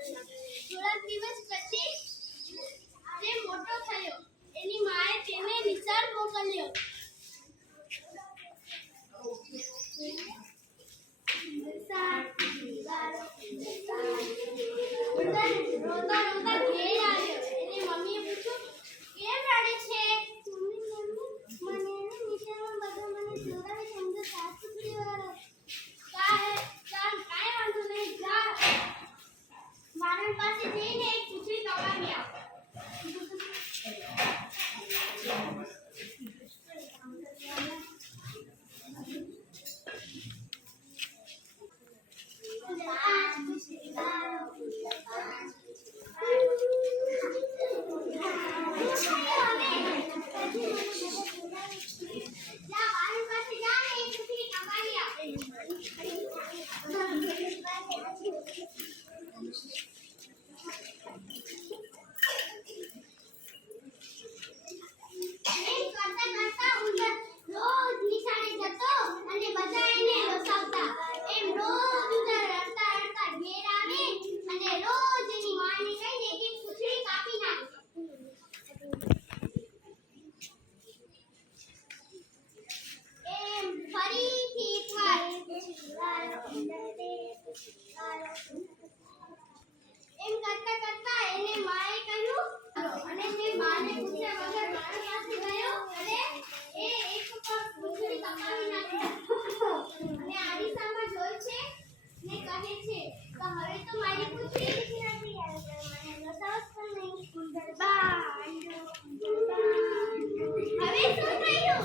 થોડા દિવસ પછી તે મોટો થયો. એની માએ તેને નિશાળ મોકલ્યો. રોતા રોતા ઘેર આવ્યો. એની મમ્મીએ પૂછ્યું, કેમ રડે છે? મને નિશાળમાં બધા મને જોડાવે છે. અંદર સાસુજી વાળા કાઈ વાંધો નહીં. જા મારણ પાસે જઈને એક પૂછડી કમાવી આવ. એમ કરતા કરતા એને માએ કહ્યું અને તે માને પૂછ્યા વગર માણસ પાસે ગયો અને એ એક પૂછડી કપાવી નાખી. અને આડીસામાં જોઈ છે ને કહે છે કે હવે તો મારી પૂછડી નથી મને લસાવ પણ નહીં. હવે શું થયું?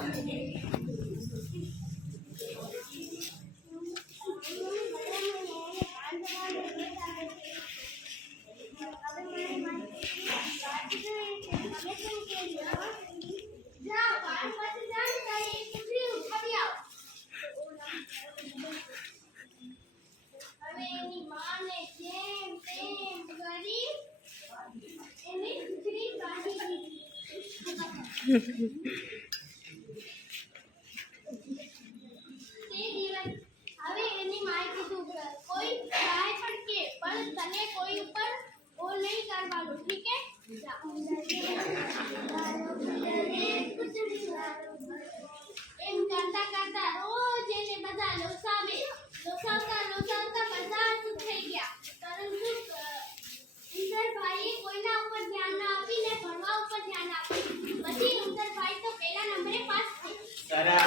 હવે એની માએ કીધું, કોઈ સહાય પણ કે પણ તને કોઈ ઉપર ઓ નહીં કરવાનું, ઠીક હે? એમ કરતા કરતા રોજ એને બધા લોસાવતા બધા ચૂપ થઈ ગયા. પરંતુ ઇન્દરભાઈએ કોઈના ઉપર ધ્યાન ના આપીને ભણવા ઉપર ધ્યાન આપ્યું. પછી ઇન્દરભાઈ તો પહેલા નંબરે પાસ થયા.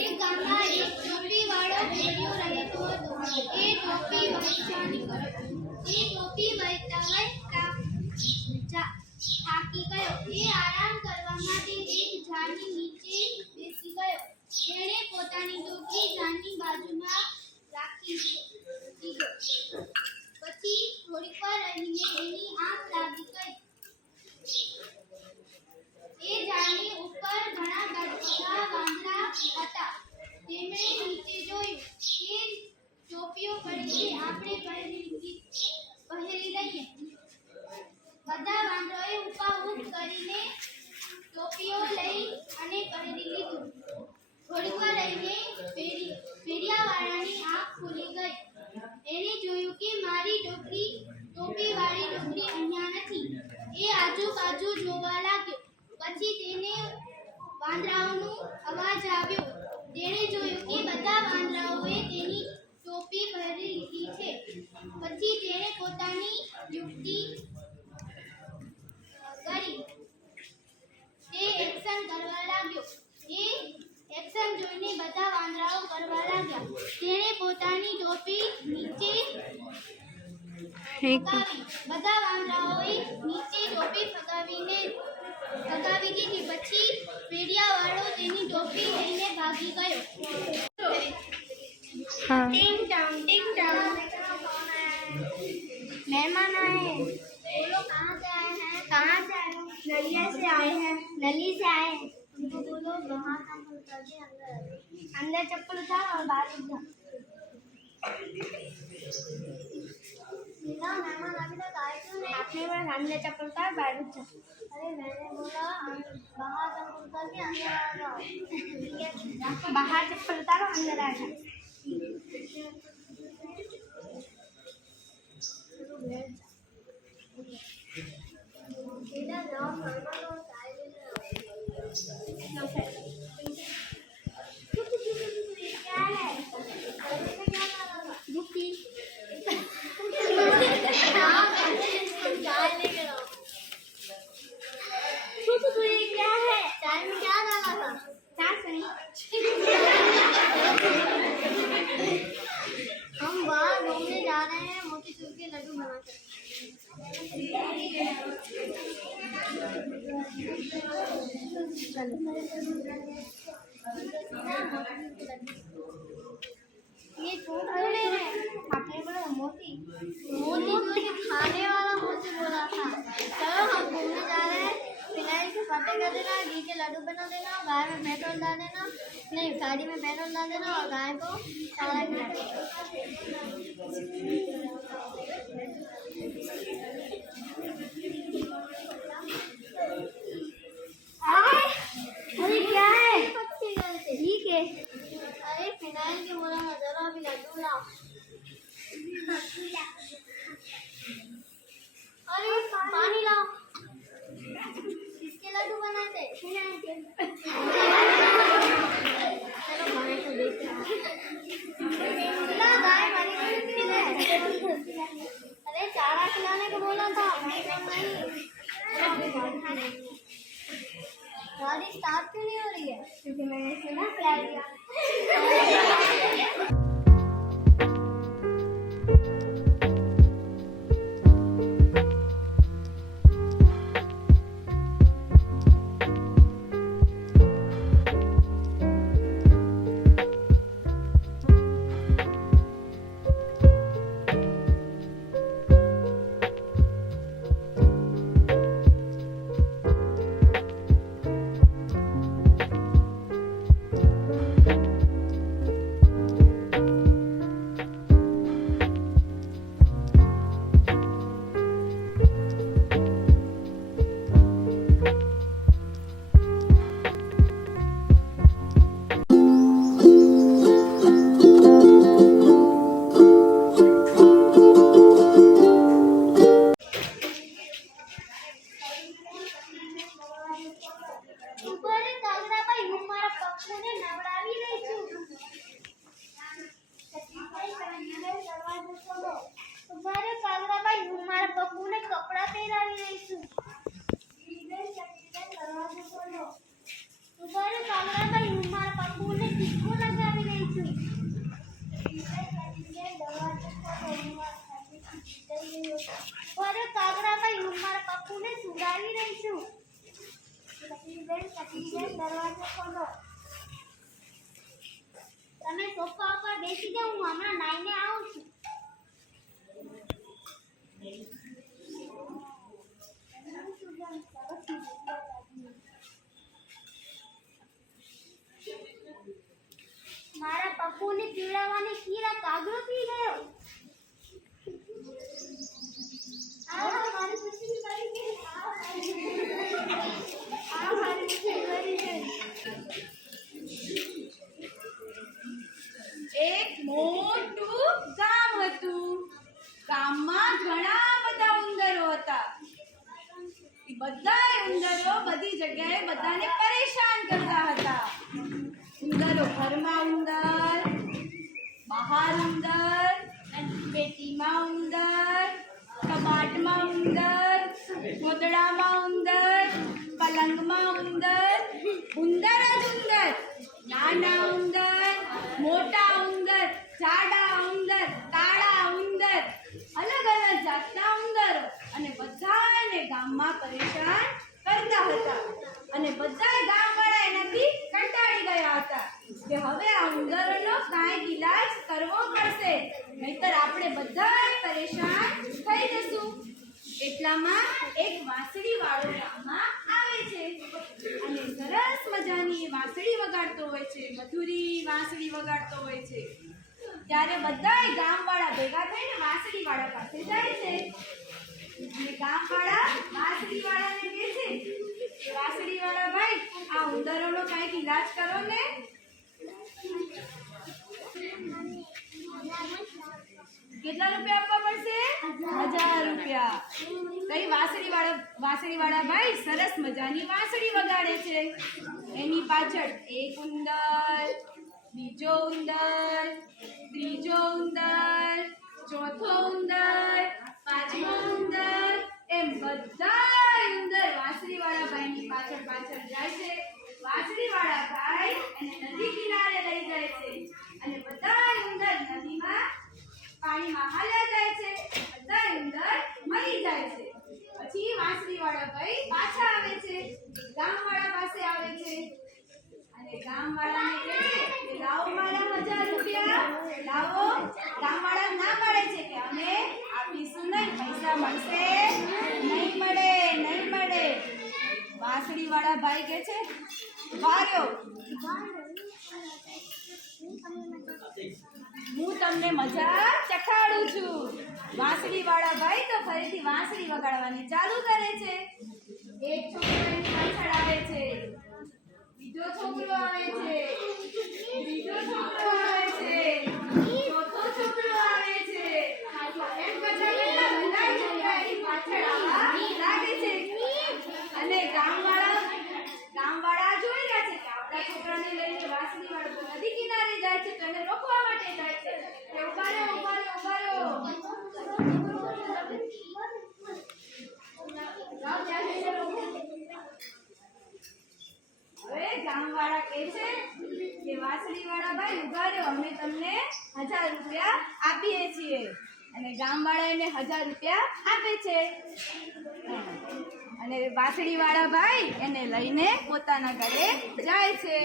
એક ગામમાં એક ટોપી વાળો ભેડિયો રહેતો હતો. એ ટોપી થાકી ગયો. એ આરામ કરવા માટે એક ઝાડની નીચે બેસી ગયો. તેણે પોતાની ટોપી ઝાડની બાજુમાં રાખી દીધો. પછી થોડીક વાર રહીને એની આંખ લાગી ગઈ. એ ઝાડની ઉપર ઘણા બધા વાંદરા હતા. તેમણે નીચે જોયું કે ટોપીઓ પડી છે, આપણે પહેરી લઈએ. બધા વાંદરાઓએ ઉપાઉપ કરીને ટોપીઓ લઈ અને પહેરી લીધું. થોડીક વાર રહીને ભેડિયાવાળાની આંખ ખુલી ગઈ. એને જોયું કે મારી ટોપીવાળી ડોકરી અહીંયા નથી. એ આજુબાજુ જોવા લાગ્યો. પછી તેને વાંદરાઓનો અવાજ આવ્યો. તેણે જોયું કે બધા વાંદરાઓએ તેની ટોપી પહેરી લીધી છે. પછી તેણે પોતાની યુક્તિ કરી. તે એક્શન કરવા લાગ્યો. એ એક્શન જોઈને બધા વાંદરાઓ કરવા લાગ્યા. તેણે પોતાની ટોપી નીચે ફગાવી. બધા વાંદરાઓએ નીચે ટોપી ફગાવી દીધી. પછી ભેડિયાવાળો તેની ટોપી લઈને ભાગી ગયો. टिंग टॉम मेहमान आए। बोलो कहाँ से आए हैं? कहाँ से आए हैं? नलिया से आए हैं। नली से आए हैं। उनको बोलो बाहर चप्पल उतार दे, अंदर चप्पल उतार और बाहर उतार। मेहमान अभी तक आए क्यों नहीं? आपने बोला अंदर चप्पल उतार बाहर उतार। अरे मैंने बोला बाहर चप्पल उतार के अंदर आ जाओ। बाहर चप्पल उतारो अंदर आ जाओ। ये कौन बोले रहे? आपने बोला मोती मोती खाने वाला मोती बोला था। चलो हम घूमने जा रहे हैं। फिनाइल के फटे कर देना, घी के लड्डू बना देना, गाय में पेट्रोल डाल देना, नहीं गाड़ी में पेट्रोल डाल देना और गाय को चारा अरे क्या है? ठीक है। अरे फिनाइल के बोला ना जरा भी लड्डू लाओ। अरे पानी लाओ। किसके लड्डू बनाए थे? फिनाइल के। चलो खाने को देखते हैं। ला गाय पानी नहीं पी रहे। अरे चारा खिलाने को बोला था। गाड़ी स्टार्ट क्यों नहीं हो रही है? क्योंकि मैंने सुना प्यार किया। તમે સોફા ઉપર બેસી જાઓ, હું હમણાં નાઈને આવું છું. મારા પપ્પુને પીવડાવવાની ખીરા કાગડો પી ગયો. એક મોટું ગામ હતું. ગામમાં ઘણા બધા ઉંદરો હતા. એ બધાય ઉંદરો બધી જગ્યાએ બધાને પરેશાન કરતા હતા. ઉંદરો ઘરમાં ઉંદર, બહાર ઉંદર, પેટીમાં ઉંદર, કબાટમાં ઉંદર, ગોદડામાં ઉંદર, પલંગમાં ઉંદર, ઉંદર જ ઉંદર. નાના ઉંદર, મોટા ઉંદર, જાડા ઉંદર, કાળા ઉંદર, અલગ અલગ જાતના ઉંદરો, અને બધાને ગામમાં પરેશાન કરતા હતા. અને બધા ગામવાળા એનાથી કંટાળી ગયા હતા કે હવે આ ઉંદરોનો કાંઈક ઈલાજ કરવો પડશે, નહીતર આપણે બધા પરેશાન થઈ જશું. એટલામાં એક વાંસળી વાળો ગામમાં આવે છે અને સરસ મજાની વાંસળી વગાડતો હોય છે, મધુરી વાંસળી વગાડતો હોય છે. ત્યારે બધાય ગામવાળા ભેગા થઈને વાંસળી વાળા પાસે જાય છે. અને ગામવાળા વાંસળી વાળાને કહે છે કે વાંસળી વાળા ભાઈ, આ ઉંદરોનો કાંઈક ઈલાજ કરો ને. કેટલા રૂપિયા આપવા પડશે? 1000 રૂપિયા. કઈ વાંસળી વાળા ભાઈ સરસ મજાની વાંસળી વગાડે છે. એની પાછળ એક ઉંદર, બીજો ઉંદર, ત્રીજો ઉંદર, ચોથો ઉંદર, પાંચમો ઉંદર, એમ બધા ઉંદર વાંસળી વાળા ભાઈની પાછળ પાછળ જાય છે. વાંસળી વાળા ભાઈ એને નદી કિનારે લઈ જાય છે અને બધા ઉંદર નદીમાં પાણીમાં હાલ્યા જાય છે. બધા ઉંદર જાય છે. પછી વાંસળીવાળા ભાઈ પાછા આવે છે, ગામવાળા પાસે આવે છે અને ગામવાળાને કહે છે કે લાવો મારા 1000 રૂપિયા લાવો. ગામવાળા ના પાડે છે કે અમે આપીશું નહીં, પૈસા મળશે નહીં મળે. વાંસળીવાળા ભાઈ કહે છે ઉભા રહ્યો, હું તમને મજા ચખાડું છું. વાંસળીવાળા ભાઈ તો ફરીથી વાંસળી વગાડવાની ચાલુ કરે છે. એક છોકરો એની પાછળ આવે છે, બીજો છોકરો આવે છે, ત્રીજો છોકરો આવે છે, ચોથો છોકરો આવે છે. એમ કરતા બધા છોકરા એની પાછળ આવવા લાગે છે અને ગામવાળા જોઈ રહ્યા છે કે આપણા છોકરાને લઈને વાંસળીવાળો તો નદી કિનારે જાય છે તો એને રોકવા માટે જાય છે કે ઉભા રહો. હવે ગામવાળા કહે છે કે વાંસળીવાળા ભાઈ ઉભા રહ્યો, અમે તમને 1000 રૂપિયા આપીએ છીએ. અને ગામવાળા એને 1000 રૂપિયા આપે છે અને વાંસળીવાળા ભાઈ એને લઈને પોતાના ઘરે જાય છે.